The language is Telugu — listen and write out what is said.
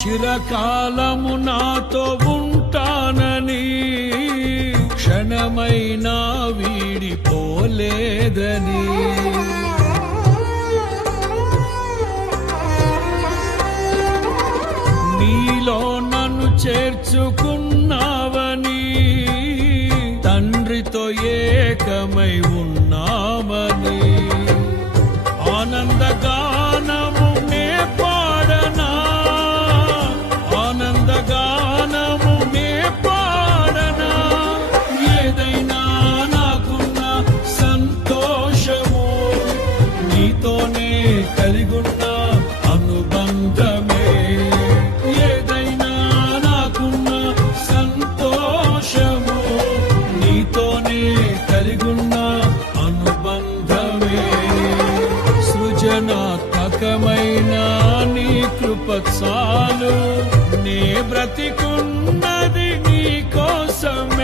చిరకాలము నాతో ఉంటానని క్షణమైనా వీడిపోలేదని నీలో నన్ను చేర్చుకున్నావని తండ్రితో ఏకమై ఉన్నామని ఆనందగానము నే పాడనా ఆనందగానము నే పాడనా ఏదైనా నాకున్న సంతోషము నీతోనే కలిగున్న అనుబంధమే ఏదైనా నాకున్న సంతోషము నీతోనే కలిగున్న అనుబంధమే సృజనాత్మకమైన నీ కృప చాలు నే బ్రతికున్నది నీ కోసమే